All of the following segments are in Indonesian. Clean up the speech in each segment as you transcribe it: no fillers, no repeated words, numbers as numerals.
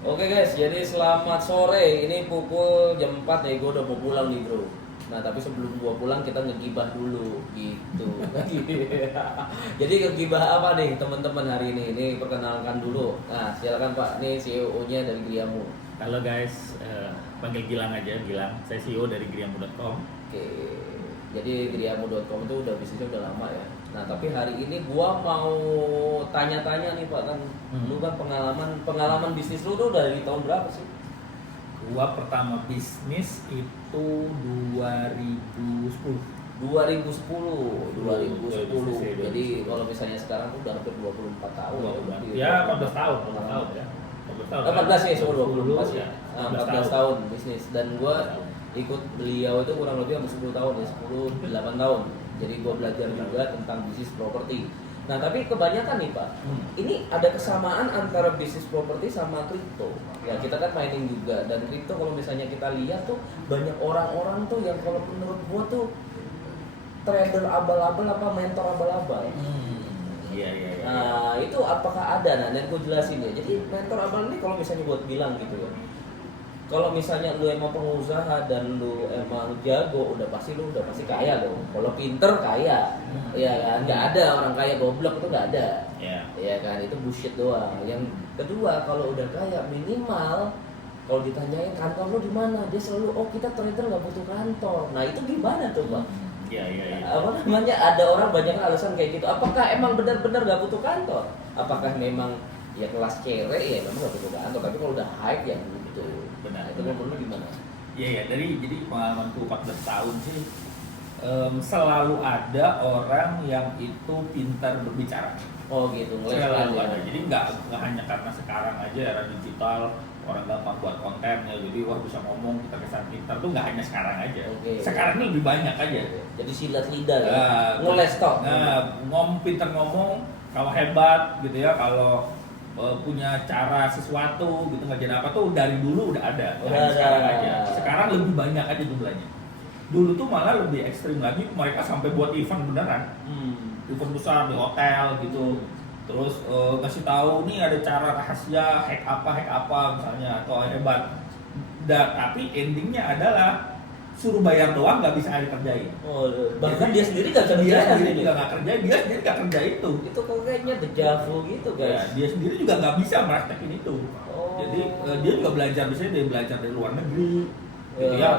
Oke guys, jadi selamat sore. Ini pukul jam 4 ya, gue udah mau pulang nih bro. Nah tapi sebelum gue pulang kita ngegibah dulu gitu. Jadi ngegibah apa nih teman-teman hari ini? Ini perkenalkan dulu. Nah silakan Pak, ini CEO-nya dari Griamu. Halo guys, panggil Gilang aja, Gilang. Saya CEO dari griamu.com. Oke, jadi griamu.com itu udah bisnisnya udah lama ya. Nah tapi hari ini gua mau tanya-tanya nih Pak, kan lu kan pengalaman bisnis lu tuh dari tahun berapa sih? Gua pertama bisnis itu 2010. 2010. Jadi kalau misalnya sekarang tuh udah hampir 24 tahun Ya, 14 tahun, 14 tahun ya. 14 ya, soal 24 ya. 14 14 tahun bisnis, dan gua ikut beliau itu kurang lebih hampir 10 tahun ya, 8 tahun. Jadi gua belajar juga tentang bisnis properti. Nah, tapi kebanyakan nih Pak, ini ada kesamaan antara bisnis properti sama kripto. Ya, kita kan mining juga, dan kripto kalau misalnya kita lihat tuh banyak orang-orang tuh yang kalau menurut gua tuh trader abal-abal apa mentor abal-abal. Iya. Nah, itu apakah ada? Nah, dan gue jelasin ya. Jadi mentor abal ini kalau misalnya buat bilang gitu ya. Kalau misalnya lu emang pengusaha dan lu emang jago, udah pasti kaya loh. Kalau pinter kaya, ya kan? Nggak ada orang kaya goblok, itu nggak ada. Ya kan? Itu bullshit doang. Yang kedua, kalau udah kaya minimal kalau ditanyain kantor lu di mana, dia selalu kita trader nggak butuh kantor. Nah itu gimana tuh Bang? Iya. Apa namanya, ada orang banyak alasan kayak gitu. Apakah emang benar-benar nggak butuh kantor? Apakah memang ya kelas kere ya memang nggak butuh kantor, tapi kalau udah hype ya gitu. Benar. Itu menurut lu gimana? Iya, jadi pengalamanku 14 tahun sih, selalu ada orang yang itu pintar berbicara. Oh gitu, Selalu ya. ada. Jadi nggak hanya karena sekarang aja era digital orang gampang buat konten ya, jadi wah bisa ngomong, kita kesan pintar tuh nggak hanya sekarang aja. Oke. Sekarang ini lebih banyak aja. Jadi silat lidah ya. Ngoles tok. Pintar ngomong, kalau hebat gitu ya, kalau punya cara sesuatu gitu ngerjain apa tuh dari dulu udah ada. Sekarang aja. Sekarang lebih banyak aja jumlahnya. Dulu tuh malah lebih ekstrim lagi, mereka sampai buat event beneran. Event besar di hotel gitu. Terus ngasih tahu nih ada cara rahasia hack apa misalnya, atau hebat. Tapi endingnya adalah suruh bayar doang, nggak bisa dikerjain. Bahkan dia sendiri nggak kerja. Dia sendiri nggak kerja, dia sendiri nggak kerja itu. Itu kok kayaknya dejavu gitu guys. Ya, dia sendiri juga nggak bisa mempraktekin itu. Jadi dia juga belajar, biasanya dia belajar dari luar negeri.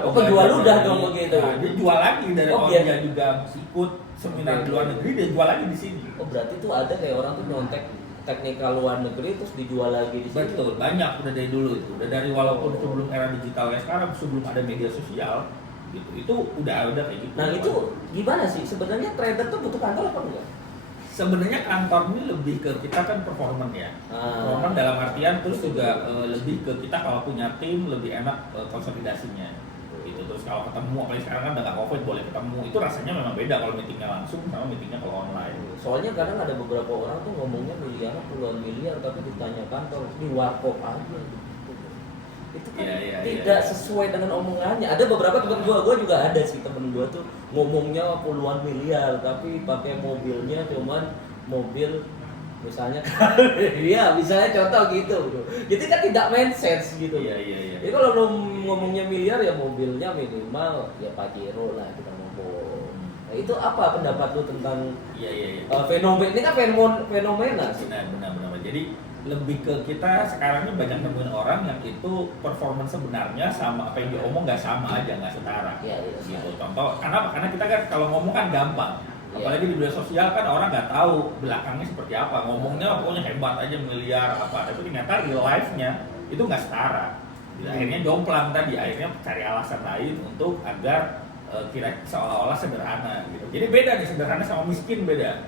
Penjual ludah dong begitu. Nah, dia jual lagi dari dia juga ikut seminar di luar negeri, dia jual lagi di sini. Oh berarti tuh ada kayak orang tuh nyontek teknikal luar negeri terus dijual lagi di sini. Betul, banyak udah dari dulu itu. Udah dari walaupun sebelum era digital kayak sekarang, sebelum ada media sosial gitu. Itu udah ada kayak gitu. Nah, itu gimana sih? Sebenarnya trader tuh butuh kantor apa enggak? Sebenarnya kantor ini lebih ke kita kan performan ya. Performan dalam artian terus juga lebih ke kita kalau punya tim lebih enak konsolidasinya. Gitu. Terus kalau ketemu, apalagi sekarang kan udah nggak COVID, boleh ketemu, itu rasanya memang beda kalau meetingnya langsung sama meetingnya kalau online. Soalnya kadang ada beberapa orang tuh ngomongnya miliar, puluhan miliar, tapi ditanya kantor di warkop aja gitu. Itu kan tidak sesuai dengan omongannya. Ada beberapa teman gua juga ada sih, temen gua tuh ngomongnya puluhan miliar tapi pakai mobilnya cuman mobil misalnya iya misalnya contoh gitu bro. Jadi kan tidak make sense gitu. Iya. Jadi kalau lo ngomongnya miliar ya mobilnya minimal ya Pajero lah kita ngomong. Nah itu apa pendapat lo tentang fenomena ini kan fenomena sih. Benar. Jadi lebih ke kita sekarang ini banyak nemuin orang yang itu performance sebenarnya sama apa yang diomong nggak sama aja, nggak setara. Gitu. Contoh, karena kita kan kalau ngomong kan gampang. Apalagi di media sosial kan orang nggak tahu belakangnya seperti apa. Ngomongnya pokoknya hebat aja, miliar apa, tapi ternyata real life-nya itu nggak setara. Akhirnya jomplang tadi, akhirnya cari alasan lain untuk agar kira seolah-olah sederhana gitu. Jadi beda nih, sederhana sama miskin beda.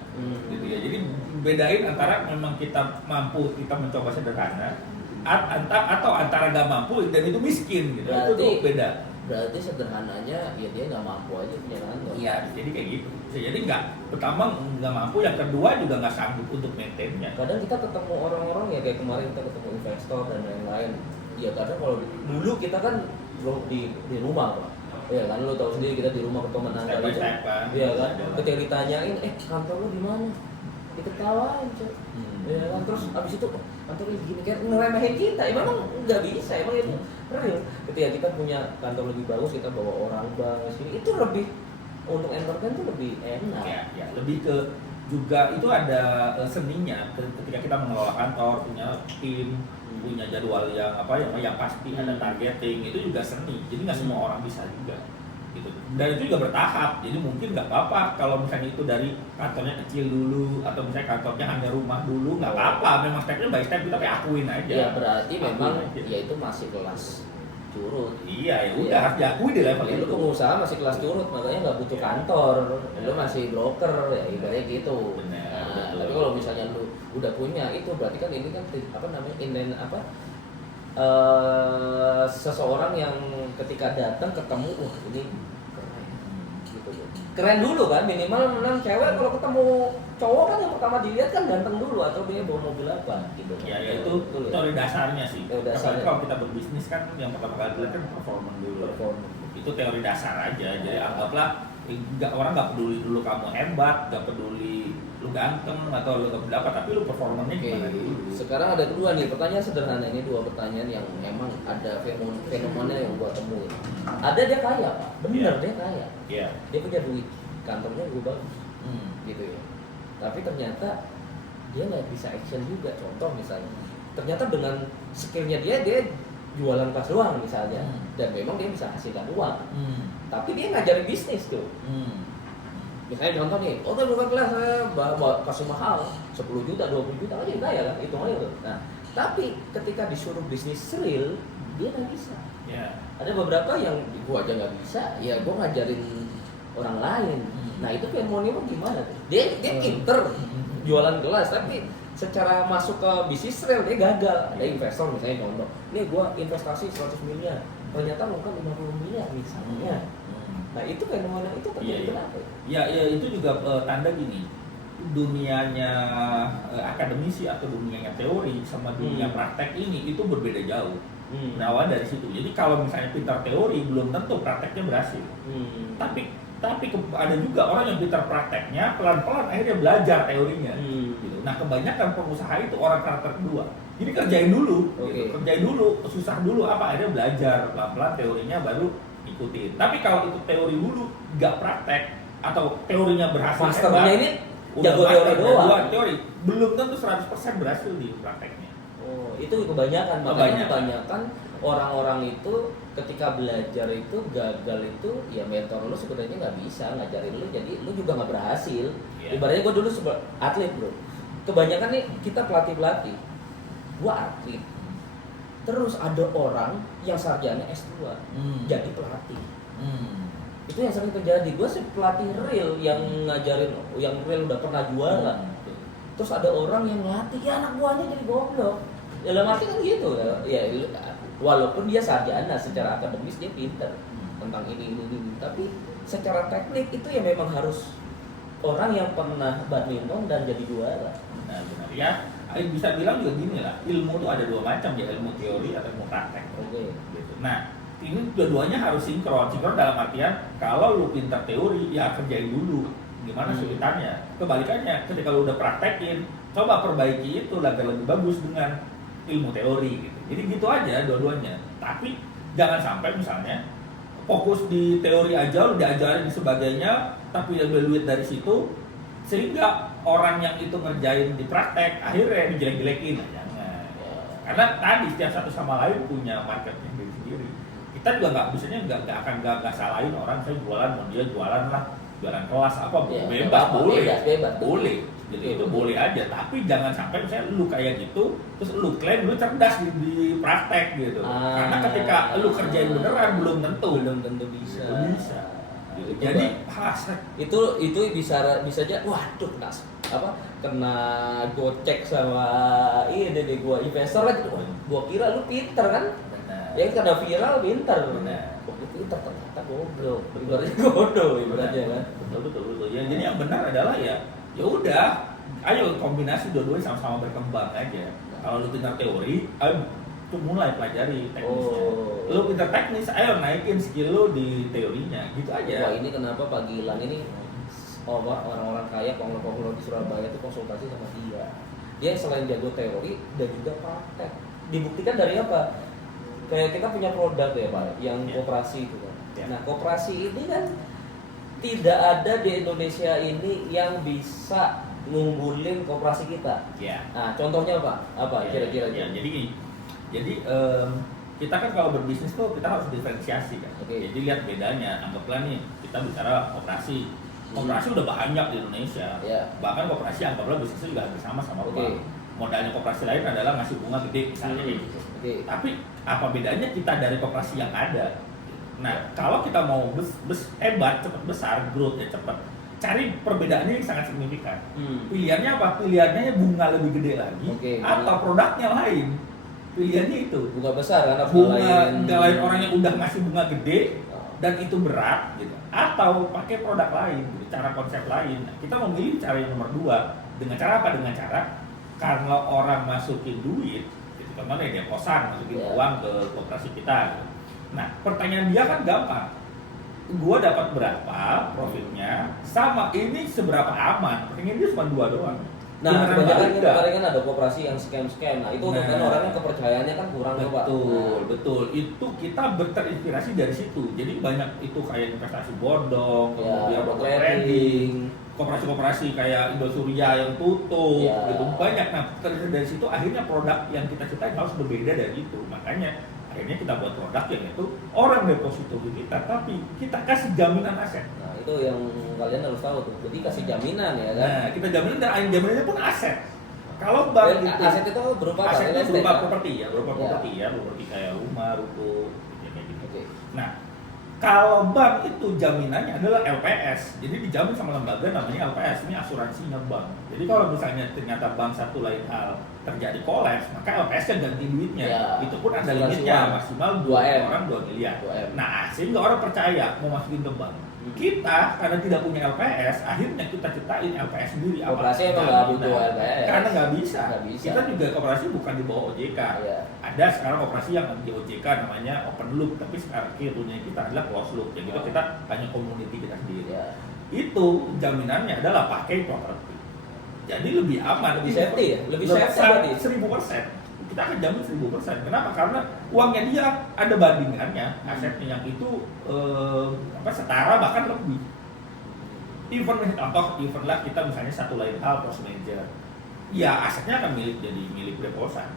Gitu ya. Jadi bedain antara memang kita mampu, kita mencoba sederhana, atau antara nggak mampu dan itu miskin gitu. Itu tuh beda. Berarti sederhananya ya dia nggak mampu aja punya kantor. Iya, jadi kayak gitu. Jadi pertama nggak mampu, yang kedua juga nggak sanggup untuk maintainnya. Kadang kita ketemu orang-orang ya kayak kemarin kita ketemu investor dan lain-lain. Ya kadang kalau dulu kita kan di rumah Pak. Ya kan lu tahu sendiri kita di rumah ketemu menantu aja. Iya kan. Ketika ditanyain kantor lu di mana? Diketawain, Cok. Ya kan terus abis itu kantor lebih gini kayak ngeremehin kita. Ya memang nggak bisa, emang itu real. Ketika kita punya kantor lebih bagus, kita bawa orang bagus, itu lebih untuk entertain tuh lebih enak. Ya, lebih ke juga itu ada seninya ketika kita mengelola kantor, punya tim, punya jadwal yang yang pasti, ada targeting, itu juga seni. Jadi nggak semua orang bisa juga gitu. Dan itu juga bertahap. Jadi mungkin nggak apa-apa kalau misalnya itu dari kantornya kecil dulu atau misalnya kantornya hanya rumah dulu, nggak apa-apa. Memang stepnya by step, tapi akuin aja. Ya berarti memang ya itu masih kelas curut. Iya, ya udah harus diakui di level itu. Lu pengusaha masih kelas curut, makanya nggak butuh kantor. Lu masih broker, ya ibaratnya gitu. Benar. Tapi kalau misalnya lu udah punya itu, berarti kan ini kan seseorang yang ketika datang ketemu, wah ini keren, gitu. Keren dulu kan, minimal menang cewek kalau ketemu cowok kan yang pertama dilihat kan ganteng dulu atau dia bawa mobil apa gitu. Ya itu teori dasarnya sih. Dasarnya. Kalau kita berbisnis kan yang pertama kali dilihat kan performance dulu. Itu teori dasar aja. Jadi anggaplah orang nggak peduli dulu kamu hebat, nggak peduli lu ganteng atau lu nggak pendapat, tapi lu performanya gimana dulu. Sekarang ada kedua nih, pertanyaan sederhana, ini dua pertanyaan yang memang ada fenomena yang gua temuin. Ada dia kaya Pak, bener dia kaya. Iya. Dia punya duit, kantornya juga bagus, gitu ya. Tapi ternyata dia nggak bisa action juga. Contoh misalnya, ternyata dengan skillnya dia jualan kelas doang misalnya, dan memang dia bisa hasilkan uang. Tapi dia ngajarin bisnis tuh. Misalnya contoh nih, buka kelas saya kasih mahal 10 juta, 20 juta aja kaya kan, hitung aja tuh. Nah, tapi ketika disuruh bisnis real, dia nggak bisa. Yeah. Ada beberapa yang gua aja nggak bisa, ya gua ngajarin orang lain. Nah itu fenomena gimana tuh? Dia pinter jualan gelas, tapi secara masuk ke bisnis real dia gagal. Ada investor misalnya contoh, nih gua investasi 100 miliar, ternyata mungkin 50 miliar misalnya. Nah itu fenomena itu terjadi kenapa? Ya itu juga tanda gini, dunianya akademisi atau dunianya teori sama dunia praktek ini itu berbeda jauh. Nah dari situ. Jadi kalau misalnya pintar teori belum tentu prakteknya berhasil. Tapi ada juga orang yang pintar prakteknya pelan-pelan akhirnya belajar teorinya. Gitu. Nah kebanyakan pengusaha itu orang karakter kedua. Jadi kerjain dulu, gitu. Kerjain dulu, susah dulu akhirnya belajar pelan-pelan teorinya baru ikutin. Tapi kalau itu teori dulu nggak praktek atau teorinya berhasil, masternya ini jago teori doang. Teori belum tentu 100% berhasil di prakteknya. Oh, itu kebanyakan. Makanya kebanyakan orang-orang itu ketika belajar itu gagal itu ya mentor lu sebenarnya nggak bisa ngajarin lu, jadi lu juga nggak berhasil. Ibaratnya gue dulu atlet bro, kebanyakan nih kita pelatih, gua atlet. Terus ada orang yang sarjana S2 jadi pelatih. Itu yang sering terjadi. Gue sih pelatih real yang ngajarin, yang real udah pernah juara. Terus ada orang yang ngelatih, ya anak buahnya jadi goblok. Dalam arti kan gitu ya, walaupun dia sarjana secara akademis dia pinter tentang ini, tapi secara teknik itu ya memang harus orang yang pernah badminton dan jadi juara. Nah benar ya. Bisa bilang juga gini lah, ilmu itu ada dua macam ya, ilmu teori atau ilmu praktek. Gitu. Nah, ini dua-duanya harus sinkron dalam artian kalau lu pintar teori ya kerjain dulu. Gimana sulitannya? Kebalikannya, ketika lu udah praktekin, coba perbaiki itu agar lebih bagus dengan ilmu teori gitu. Jadi gitu aja dua-duanya. Tapi jangan sampai misalnya fokus di teori aja, lu diajarin sebagainya, tapi ambil duit dari situ, sehingga orang yang itu ngerjain di praktek akhirnya dijelek-jelekin. Jangan. Karena tadi setiap satu sama lain punya marketnya sendiri. Kita juga nggak akan salahin orang, saya jualan, mau dia jualan lah, jualan kelas apa bebas, boleh. Jadi itu boleh aja, tapi jangan sampai misalnya lu kayak gitu, terus lu klaim lu cerdas di praktek gitu. Karena ketika lu kerjain beneran belum tentu bisa. Gitu. Jadi itu bisa aja, waduh kena gocek sama ini deh gua investor aja. Gua kira lu pinter kan? Benar. Yang kena viral pinter. Benar. Gua pinter ternyata goblok. Ibaratnya bodoh ibaratnya kan. Betul. Ya jadi yang benar adalah ya udah, ayo kombinasi dua-duanya sama-sama berkembang aja. Kalau lu pintar teori, ayo tuh mulai pelajari teknisnya. Lu pintar teknis, ayo naikin skill lu di teorinya, gitu aja. Wah ini kenapa Pak Gilang ini orang-orang kaya, konglo-konglo di Surabaya itu konsultasi sama dia. dia selain jago teori dan juga praktek. Dibuktikan dari apa? Kayak kita punya produk ya Pak, yang koperasi itu kan. Nah koperasi ini kan tidak ada di Indonesia ini yang bisa ngunggulin koperasi kita. Nah contohnya apa kira-kira? Jadi kita kan kalau berbisnis tuh kita harus diferensiasi kan. Jadi lihat bedanya. Anggaplah nih kita bicara koperasi. Koperasi udah banyak di Indonesia. Bahkan koperasi anggaplah bisnisnya juga hampir sama bank. Modalnya koperasi lain adalah ngasih bunga gede misalnya kayak gitu. Tapi apa bedanya kita dari koperasi yang ada? Nah, kalau kita mau hebat, cepat besar, growth ya cepat, cari perbedaannya yang sangat signifikan. Pilihannya apa? Pilihannya bunga lebih gede lagi atau produknya lain. Pilihannya itu. Bunga besar kan? Bunga lain orang yang udah ngasih bunga gede dan itu berat gitu. Atau pakai produk lain, gitu, cara konsep lain. Nah, kita memilih cara yang nomor 2 dengan cara apa? Dengan cara karena orang masukin duit, gitu, contohnya dia kosan masukin uang ke koperasi kita. Gitu. Nah, pertanyaan dia kan gampang. Gua dapat berapa profitnya? Sama ini seberapa aman? Pertanyaan dia cuma 2 doang. Nah, kebanyakan kan ada koperasi yang scam. Nah, itu kan orangnya kepercayaannya kan kurang tuh, Pak. Betul. Itu kita terinspirasi dari situ. Jadi banyak itu kayak investasi bodong, kemudian trading, koperasi-koperasi kayak Indosuria yang tutup, gitu banyak. Nah, dari situ akhirnya produk yang kita ciptain harus berbeda dari itu. Makanya akhirnya kita buat produk yang itu orang deposito di kita, tapi kita kasih jaminan aset. Nah, itu yang kalian harus tahu tuh. Jadi kasih jaminan ya kan. Nah, kita jaminan dan jaminannya pun aset. Kalau bank itu aset itu berupa aset itu berupa properti ya, properti kayak rumah, ruko, kayak gitu. Nah, kalau bank itu jaminannya adalah LPS, jadi dijamin sama lembaga namanya LPS, ini asuransinya bank. Jadi kalau misalnya ternyata bank satu lain hal terjadi kolaps, maka LPS-nya ganti duitnya. Itu pun ada limitnya, maksimal 2 miliar. Nah, sehingga orang percaya mau masukin ke bank. Kita karena tidak punya LPS, akhirnya kita ciptain LPS sendiri. Koperasi emang nggak butuh LPS. Karena nggak bisa. Kita juga koperasi bukan di bawah OJK. Ada sekarang koperasi yang di OJK namanya open loop, tapi sekarang punya kita adalah closed loop. Jadi kita hanya community kita sendiri. Itu jaminannya adalah pakai properti. Jadi lebih aman, lebih safety ya, lebih safety 1000%. Kita akan jamin 1000%. Kenapa? Karena uangnya dia ada bandingannya, asetnya yang itu setara bahkan lebih. Event lah kita misalnya satu lain hal post manager, ya asetnya akan milik deposan,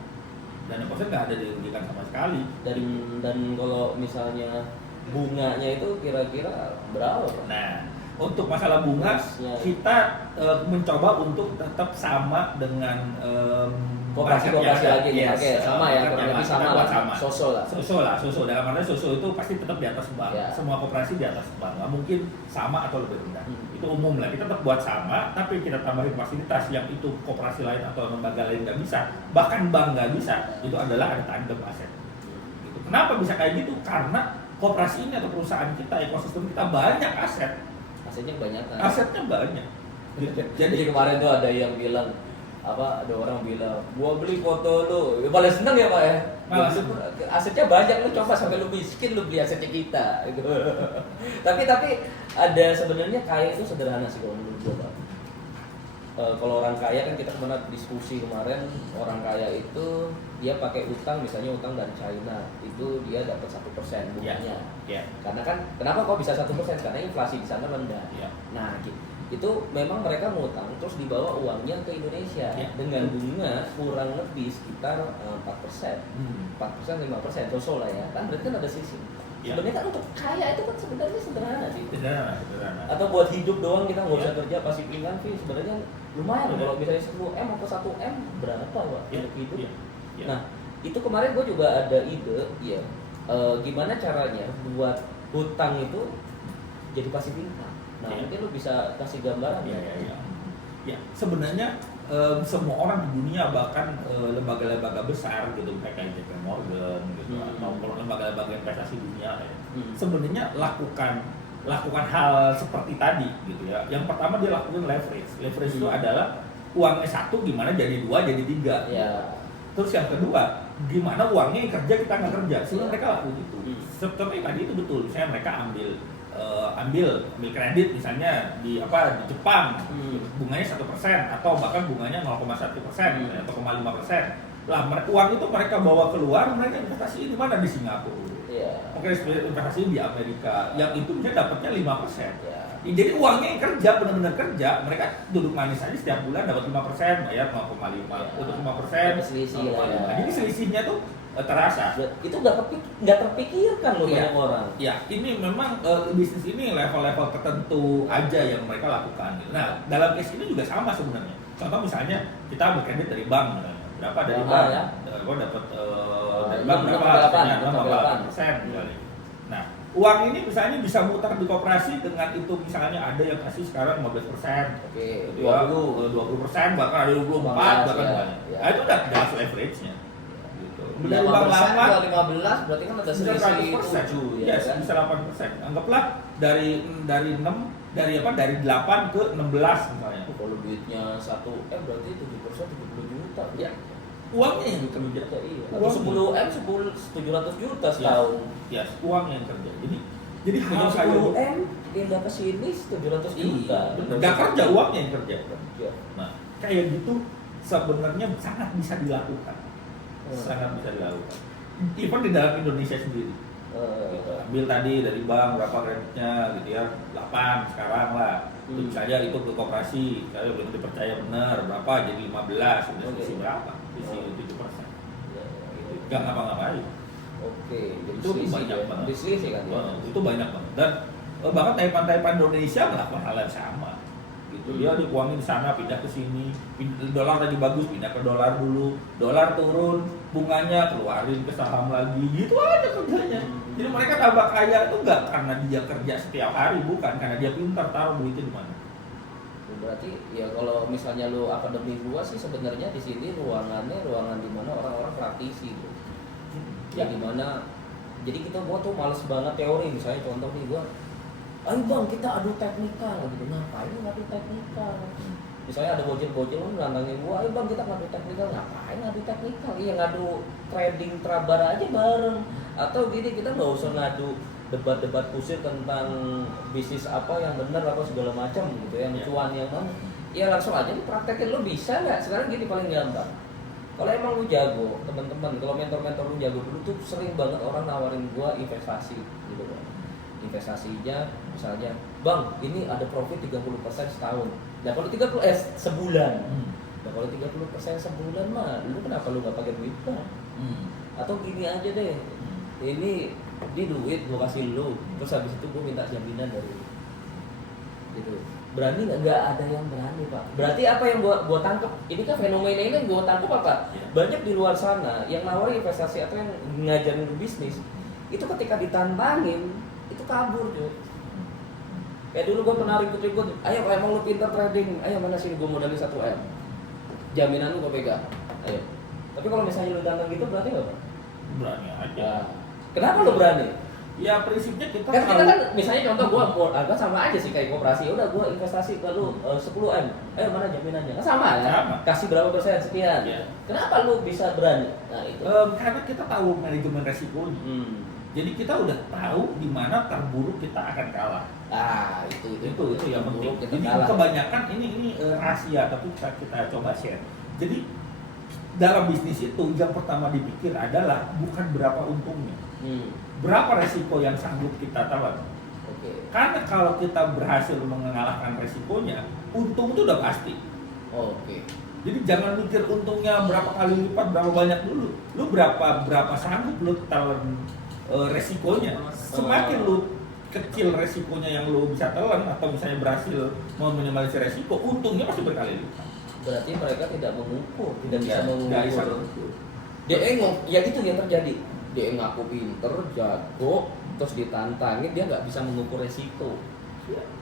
dan deposan nggak ada dirugikan sama sekali. Dan kalau misalnya bunganya itu kira-kira berapa? Nah, untuk masalah bunga kita mencoba untuk tetap sama dengan koperasi lagi ya, sama ya, kurang lebih sama lah. Sosol dalam artian sosol itu pasti tetap di atas bank. Semua koperasi di atas bank, nggak mungkin sama atau lebih rendah. Itu umum lah, kita tetap buat sama, tapi kita tambahin fasilitas yang itu koperasi lain atau lembaga lain nggak bisa, bahkan bank nggak bisa. Itu adalah ada tandem aset. Gitu. Kenapa bisa kayak gitu? Karena koperasi ini atau perusahaan kita, ekosistem kita banyak aset. Asetnya banyak. Jadi kemarin tuh ada yang bilang ada orang bilang gua beli foto lu, ya paling seneng ya Pak ya. Asetnya banyak, lu coba sampai lu miskin lu beli asetnya kita gitu. tapi ada sebenarnya kaya itu sederhana sih kalau menurut gua Pak. Kalau orang kaya kan kita pernah diskusi kemarin, orang kaya itu dia pakai utang, misalnya utang dari China itu dia dapat 1% bunganya. Karena kan kenapa kok bisa 1%? Karena inflasi di sana rendah. Nah itu memang mereka ngutang terus dibawa uangnya ke Indonesia dengan bunga kurang lebih sekitar 4%, 5% sosol lah ya kan, berarti kan ada sisi. Sebenarnya kan untuk kaya itu kan sebenarnya sederhana sih. Sederhana. Atau buat hidup doang kita nggak usah kerja pasif income sih sebenarnya lumayan loh. Kalau misalnya 10M atau 1M berapa Pak untuk hidup? Nah itu kemarin gue juga ada ide gimana caranya buat hutang itu jadi pasif income. Nah mungkin lu bisa kasih gambaran ya. Sebenarnya semua orang di dunia, bahkan lembaga-lembaga besar gitu kayak JP Morgan gitu atau lembaga-lembaga investasi dunia sebenarnya lakukan hal seperti tadi gitu ya. Yang pertama dia lakukan leverage itu adalah uangnya 1 gimana jadi 2 jadi 3. Terus yang kedua gimana uangnya yang kerja kita nggak kerja, sehingga mereka lakukan itu. Seperti tadi itu betul, misalnya mereka ambil ambil kredit misalnya di Jepang, bunganya 1% atau bahkan bunganya 0,1% atau 0,5%. Lah uang itu mereka bawa keluar, mereka investasi di mana? Di Singapura. Mungkin investasi di Amerika, yang itu dia dapatnya 5%. Jadi uangnya yang kerja, benar-benar kerja, mereka duduk manis aja setiap bulan dapat 5%, bayar 0,5, untuk 5%, selisih lah. Jadi selisihnya tuh terasa. Itu nggak terpikirkan loh banyak orang. Ya, ini memang bisnis ini level-level tertentu aja yang mereka lakukan. Nah, dalam case ini juga sama sebenarnya. Contoh misalnya kita ambil kredit dari bank, berapa dari bank? Ya? Gue dapat dari bank berapa? 8% misalnya. Nah, uang ini misalnya bisa mutar di koperasi dengan itu misalnya ada yang kasih sekarang 15%, Oke, 20%, bahkan ada 24, bahkan banyak. Nah, itu udah jelas leverage-nya. Dari bank lama 15 berarti kan ada selisih 7 ya kan? Bisa 8%. Anggaplah dari 8 ke 16 misalnya. Kalau duitnya 1M berarti 7% 70 juta. Ya. Uangnya yang kerja. Iya. Atau 10M 700 juta setahun. Ya, uang yang kerja. Jadi Kalau 10M pindah ke sini 700 juta. Enggak kerja, uangnya yang kerja. Nah, kayak gitu sebenarnya sangat bisa dilakukan. Sangat bisa dilakukan. Even di dalam Indonesia sendiri. Gitu. Ambil tadi dari bank berapa kreditnya gitu ya, 8 sekarang lah. Terus saja itu ke koperasi, saya belum dipercaya benar berapa jadi 15, sudah selisih berapa? Selisih 7%. Enggak ngapa-ngapain. Oke, itu banyak banget. Diselisih kan ya? Itu banyak banget. Dan bahkan taipan-taipan Indonesia melakukan hal yang sama. Gitu. Dia dikuangin di sana, pindah ke sini. Dolar tadi bagus, pindah ke dolar dulu. Dolar turun, bunganya keluarin ke saham lagi. Gitu aja kerjanya. Jadi mereka tambah kaya itu enggak karena dia kerja setiap hari, bukan karena dia pintar taruh duitnya di mana. Berarti ya kalau misalnya lu akademi gua sih sebenarnya di sini ruangan di mana orang-orang praktisi gitu. Ya dimana jadi gua tuh males banget teori, misalnya contoh nih gua, ayo bang kita adu teknikal gitu, ngapain ngadu teknikal? Misalnya ada bocil-bocil lu nantangin gua, ayo bang kita ngadu teknikal, ngapain ngadu teknikal? Iya ngadu trading trabar aja bareng. Atau gini, kita nggak usah ngadu debat-debat kusir tentang bisnis apa yang benar apa segala macam gitu, yang cuan yang mana? Ya langsung aja dipraktekin, lu bisa nggak? Sekarang gini paling gampang. Kalau emang lu jago, teman-teman, kalau mentor-mentor lu jago dulu tuh sering banget orang nawarin gua investasi gitu kan. Investasinya misalnya, "Bang, ini ada profit 30% setahun." Nah, kalau 30 sebulan. Nah, kalau 30% sebulan mah, lu kenapa lu nggak pakai duit bang? Atau gini aja deh. Ini duit gua kasih lu, terus habis itu gua minta jaminan dari lu. Gitu. Berani nggak ada yang berani pak. Berarti apa yang gua tangkep ini kan fenomena ini yang gua tangkep apa? Banyak di luar sana yang nawarin investasi atau yang ngajarin bisnis itu ketika ditantangin itu kabur tuh. Kayak dulu gua pernah ribut-ribut, ayo kalau emang lu pintar trading, ayo mana sini gua modalin 1M, jaminan lu gua pegang, ayo. Tapi kalau misalnya lu datang gitu berarti nggak pak? Berani aja. Kenapa lu berani? Ya prinsipnya kita kan misalnya contoh gua agak sama aja sih kayak koperasi. Udah gua investasi ke lu 10M. Ayo mana jaminannya? Kan sama ya. Sama. Kasih berapa persen sekian. Ya. Kenapa lu bisa berani? Nah, itu. Karena kita tahu manajemen resikonya. Jadi kita udah tahu di mana terburuk kita akan kalah. Itu yang penting. Jadi kalah. kebanyakan ini rahasia, tapi kita coba share. Jadi dalam bisnis itu yang pertama dipikir adalah bukan berapa untungnya, berapa resiko yang sanggup kita telan. Karena kalau kita berhasil mengalahkan resikonya, untung itu udah pasti. Jadi jangan mikir untungnya berapa kali lipat, berapa banyak dulu. Lu berapa sanggup lu telan resikonya. Semakin lu kecil resikonya yang lu bisa telan atau misalnya berhasil meminimalisir resiko, untungnya pasti berkali lipat. Berarti mereka tidak mengukur, tidak bisa mengukur. Dia ya itu yang terjadi. Dia ngaku pinter, jago, terus ditantangin, dia nggak bisa mengukur resiko.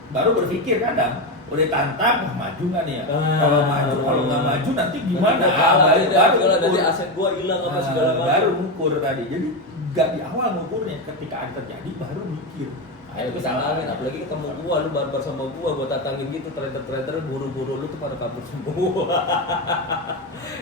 Baru berpikir kadang, udah tantang, maju nggak nih ya? Kalau maju, kalau nggak maju nanti gimana? Baru dari aset gua hilang apa segala macam. Baru ngukur tadi. Jadi nggak di awal ngukurnya, ketika ada terjadi baru mikir. Ayo kita alamin, apalagi ketemu gua, lu barbar sama gua tantangin gitu, trader-trader buru-buru lu tuh pada kabur semua.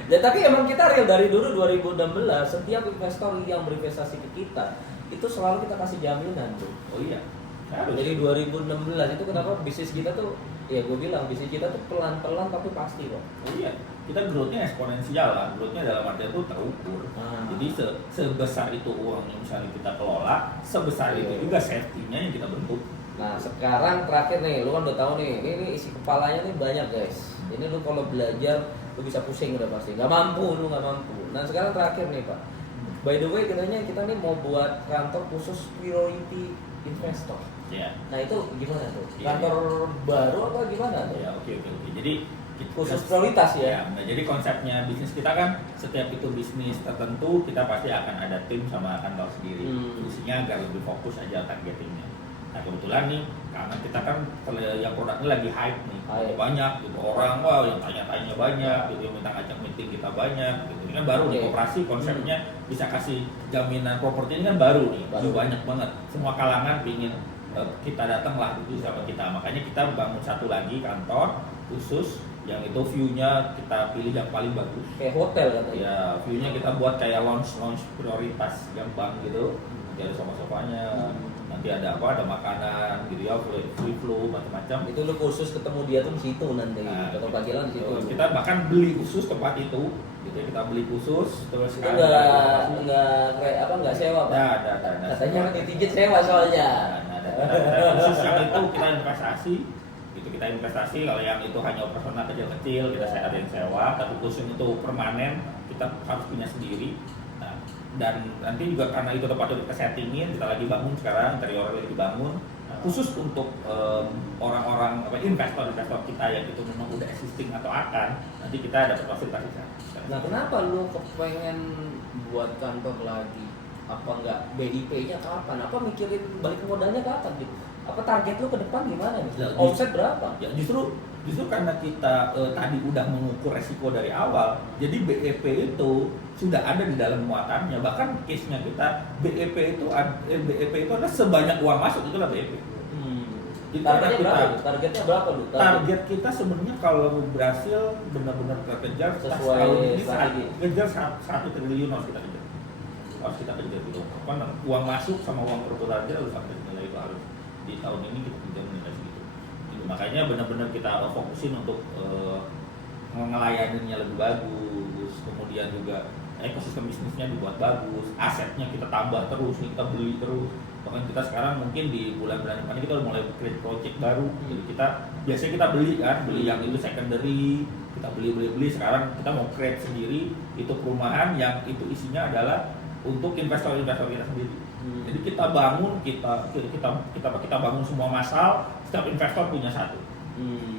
Ya tapi emang kita real dari dulu 2016, setiap investor yang berinvestasi ke kita, itu selalu kita kasih jaminan tuh. Oh iya. Harus. Jadi 2016 itu kenapa bisnis kita tuh, ya gue bilang bisnis kita tuh pelan-pelan tapi pasti kok. Iya, kita growth-nya eksponensial lah, growth-nya dalam artian itu terukur. Jadi sebesar itu uang yang misalnya kita kelola, sebesar itu juga safety-nya yang kita bentuk. Nah sekarang terakhir nih, lu kan udah tahu nih, ini isi kepalanya nih banyak guys. Ini lu kalau belajar, lu bisa pusing udah pasti. Gak mampu, lu gak mampu. Nah sekarang terakhir nih Pak. By the way, kita nih mau buat kantor khusus priority investor. Ya. Nah itu gimana tuh? Iya. Kantor baru atau gimana tuh? Ya, oke. Jadi Khusus prioritas ya? Nah, jadi konsepnya bisnis kita kan setiap itu bisnis tertentu kita pasti akan ada tim sama kantor sendiri. Fungsinya agar lebih fokus aja targetingnya. Nah kebetulan nih karena kita kan yang produknya lagi hype nih, banyak gitu orang wah yang tanya-tanya banyak, gitu yang minta ngajak meeting kita banyak, gitu. Ini kan baru nih koperasi konsepnya bisa kasih jaminan properti ini kan baru nih, banyak banget. Semua kalangan ingin kita datang lah gitu sama kita, makanya kita bangun satu lagi kantor khusus yang itu view-nya kita pilih yang paling bagus. Kayak hotel katanya. Ya, view-nya kita buat kayak lounge prioritas gampang gitu. Nanti ada sofa-sofanya, nanti ada apa? Ada makanan gitu ya, free flow macam-macam. Itu lu khusus ketemu dia tuh di situ nanti. Atau panggilan di situ. Kita bahkan beli khusus tempat itu. Gitu ya, kita beli khusus terus itu enggak kayak apa enggak sewa, Pak. Ada. Katanya kan ditijit sewa soalnya. Ada khusus yang itu kita investasi. Kita investasi, kalau yang itu hanya operasional kecil-kecil kita ada yang sewa, tapi khusus itu permanen kita harus punya sendiri. Nah, dan nanti juga karena itu tempat kita settingin, kita lagi bangun sekarang, interior lagi dibangun khusus untuk orang-orang investor kita yang itu memang udah existing atau akan, nanti kita dapat fasilitas. Nah kenapa lu kepengen buat kantor lagi? Apa enggak BIP-nya kapan? Apa mikirin balik modalnya kapan gitu? Apa target lu ke depan gimana nih? Ya, omset berapa? Ya justru karena kita tadi udah mengukur resiko dari awal, jadi BEP itu sudah ada di dalam muatannya. Bahkan case-nya kita BEP itu adalah sebanyak uang masuk, itulah BEP. Targetnya berapa lu? Target kita sebenarnya kalau berhasil benar-benar terkejar sesuai kejar 1 triliun harus kita kejar. Harus kita kejar dulu. Karena uang masuk sama uang keluar aja harus sampai nilai itu harus di tahun ini kita bisa menilai segitu. Gitu. Makanya benar-benar kita fokusin untuk ngelayaninnya lebih bagus, kemudian juga ekosistem bisnisnya dibuat bagus, asetnya kita tambah terus, kita beli terus. Bahkan kita sekarang mungkin di bulan-bulan depan kita udah mulai create project baru. Jadi kita biasanya kita beli yang itu secondary, kita beli sekarang kita mau create sendiri itu perumahan yang itu isinya adalah untuk investor-investor kita sendiri. Jadi kita bangun, kita bangun semua masal, setiap investor punya satu. Gitu.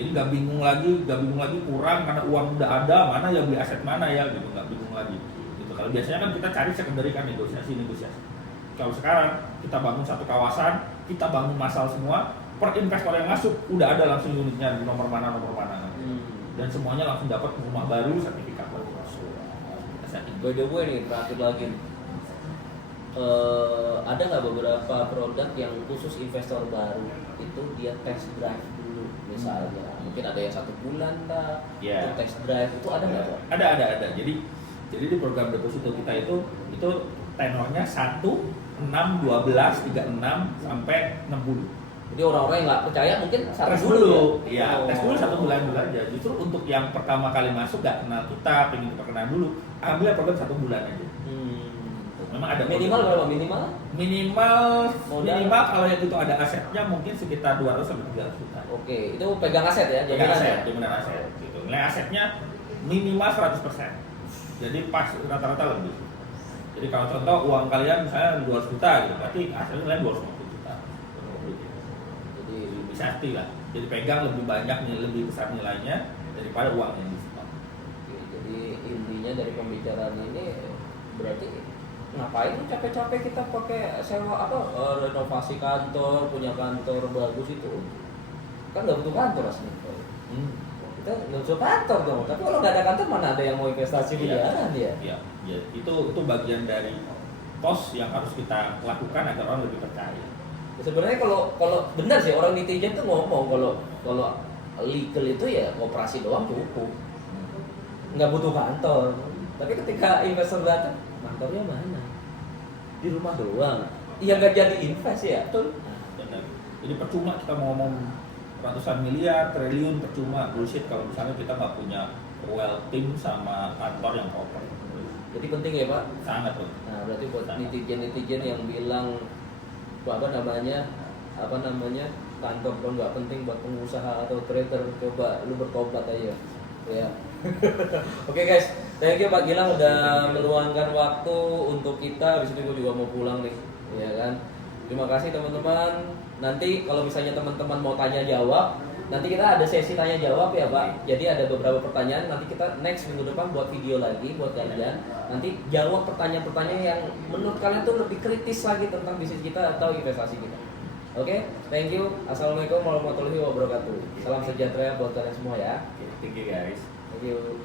Jadi nggak bingung lagi kurang karena uang udah ada, mana ya beli aset mana ya gitu, nggak bingung lagi. Gitu. Kalau biasanya kan kita cari secondary kan negosiasi. Kalau sekarang kita bangun satu kawasan, kita bangun masal semua, per investor yang masuk udah ada langsung unitnya di nomor mana. Dan semuanya langsung dapat rumah baru, sertifikat baru. By the way nih, terakhir lagi nih. Ada nggak beberapa produk yang khusus investor baru itu dia test drive dulu misalnya, mungkin ada yang 1 bulan lah, itu test drive itu ada nggak? Ada. Jadi di program deposito kita itu tenornya 1, 6, 12, 36 sampai 60. Jadi orang-orang yang nggak percaya mungkin tes dulu. Iya, tes dulu 1 bulan dulu aja. Justru untuk yang pertama kali masuk nggak kenal kita, pengen kita kenal dulu, ambil program 1 bulan aja. Memang ada minimal berapa minimal kalau yang itu ada asetnya mungkin sekitar 200 sampai 300 juta. Oke, itu pegang aset ya, jaminan aset gitu. Nilai asetnya minimal 100%. Jadi pas rata-rata lebih. Jadi kalau contoh uang kalian misalnya 200 juta gitu, berarti asetnya nilai 250 juta. Jadi lebih safety lah. Jadi pegang lebih banyak lebih besar nilainya daripada uang yang di stok. Jadi intinya dari pembicaraan ini berarti ngapain capek-capek kita pakai sewa renovasi kantor, punya kantor bagus itu kan nggak butuh kantor aslinya. Kita nggak butuh kantor dong, tapi kalau nggak ada kantor mana ada yang mau investasi miliaran ya? Iya, itu bagian dari cost yang harus kita lakukan agar orang lebih percaya. Sebenarnya kalau benar sih orang netizen tuh ngomong kalau legal itu ya koperasi doang cukup, nggak butuh kantor. Tapi ketika investor datang, kantornya mana? Di rumah doang. Iya nggak jadi invest ya. Dan benar. Jadi percuma kita mau ngomong ratusan miliar, triliun, percuma, bullshit kalau misalnya kita nggak punya well team sama kantor yang proper. Jadi penting ya Pak. Sangat tuh. Nah berarti buat netizen yang bilang apa namanya kantor kalau nggak penting buat pengusaha atau trader, coba lu bertobat aja ya. Oke guys, thank you Pak Gilang udah meluangkan waktu untuk kita. Habis ini gue juga mau pulang nih, ya kan. Terima kasih teman-teman. Nanti kalau misalnya teman-teman mau tanya jawab, nanti kita ada sesi tanya jawab ya Pak. Jadi ada beberapa pertanyaan, nanti kita next minggu depan buat video lagi buat kalian. Nanti jawab pertanyaan-pertanyaan yang menurut kalian tuh lebih kritis lagi tentang bisnis kita atau investasi kita. Oke, thank you. Assalamualaikum warahmatullahi wabarakatuh. Salam sejahtera buat kalian semua ya. Thank you guys. Thank you.